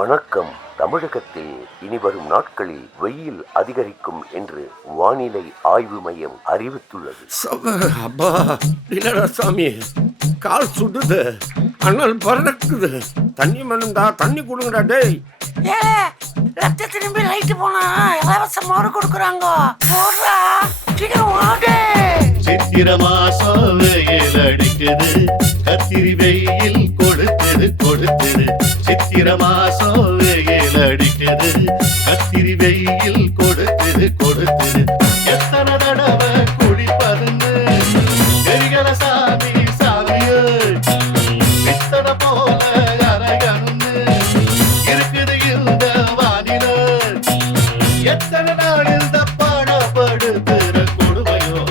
வணக்கம். தமிழகத்தில் இனிவரும் நாட்களில் வெயில் அதிகரிக்கும் என்று வானிலை ஆய்வு மையம் அறிவித்துள்ளது. அப்பா இல்லடா சாமி, கால் சுடுது, அண்ணல் பறக்குது. தண்ணி மணுண்டா, தண்ணி கொடுங்கடா. டேய் ரத்த திரும்பி லைட் போனா இலவச மோறு கொடுக்குறாங்க. போடுறா சீக்கிரம் ஓடு. சித்திர மாசம் வெயில் அடிக்குது, கத்திரி வெயில் கொடுத்துது கொடுத்துது. சித்திர மாசம் வெயில் அடிக்குது, கத்திரி வெயில் கொடுத்துது கொடுத்துது. எத்தனை தடவை குடிப்பதுன்னு தெரிகல சாமி சாமியோ, பித்தனை போல அரையணுன்னு இருக்குது இந்த வானில. எத்தனை நாள் இந்த பாடப்படுத்துற கொடுமையோ.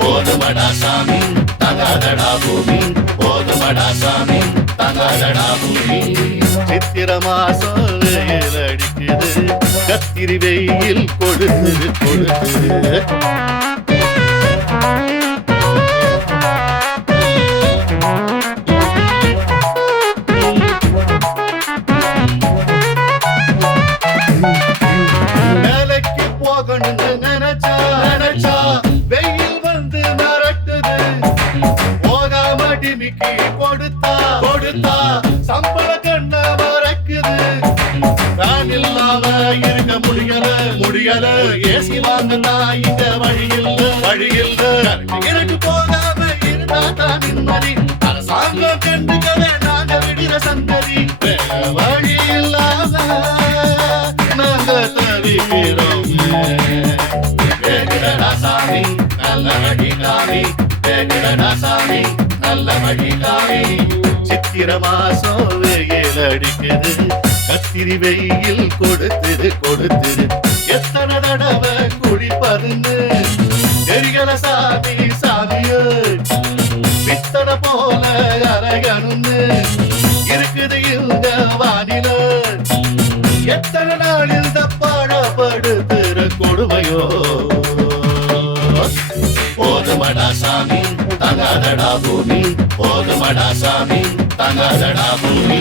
போதுமடா சாமி தங்காதடா பூமி, போதுமடா சாமி தங்காதடா பூமி. சித்திர மாசம் வெயில் அடிக்குது, கத்திரி வெயில் கொடுக்குது கொடுக்குது. வேலைக்கு போகணும்னு நினைச்சா நினைச்சா வெயில் வந்து மிரட்டுது. போகாம டிமிக்கி கொடுத்தா கொடுத்தா சம்பள கண்ண மறக்குது. நான் இல்லாம இருக்க முடியல முடியல, ஏசி வாங்கினா இங்க வழி இல்ல வழி இல்ல. எனக்கு போகாம இருந்தா தான் நிம்மதி, அரசாங்கம் கண்டுக்கல நாங்க விடுற சந்ததி. வழி இல்லாம நாங்க தவிக்கிறோம். வேகிறடா சாமி நல்ல வழி காமி, வேகிறடா சாமி நல்ல வழி காமி. சித்திர மாசம் வெயில் அடிக்குது, கத்திரி வெயில் கொடுத்துது கொடுத்துது. எத்தனை தடவை குடிப்பதுன்னு தெரிகல சாமி சாமியோ, பித்தனை போல அரையணுன்னு இருக்குது இந்த வானில. எத்தனை நாள் இந்த பாடப்படுத்துற கொடுமையோ. போதுமடா சாமி தங்காதடா பூமி, போதுமடா சாமி தங்காதடா பூமி.